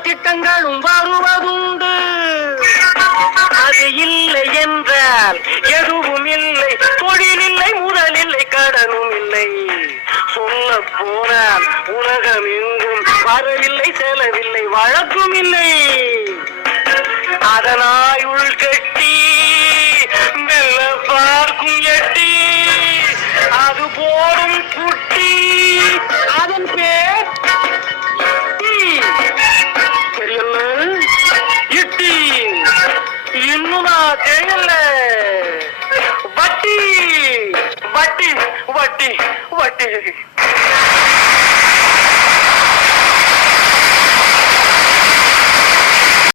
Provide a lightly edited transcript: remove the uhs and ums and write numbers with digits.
திட்டங்களும் வருவதுண்டு. அது இல்லை என்றால் எதுவும் இல்லை. தொழில் இல்லை, முதல் இல்லை, கடனும் இல்லை. சொல்ல போனால் உலகம் எங்கும் வரவில்லை, செலவில்லை, வழக்கும் இல்லை. அதனாய் உள்கட்டி மெல்ல பார்க்கும் எட்டி அது போடும் குட்டி. அதன் பேர் தெரியல, இட்டி. இன்னுமா தெரியல? வட்டி வட்டி வட்டி வட்டி.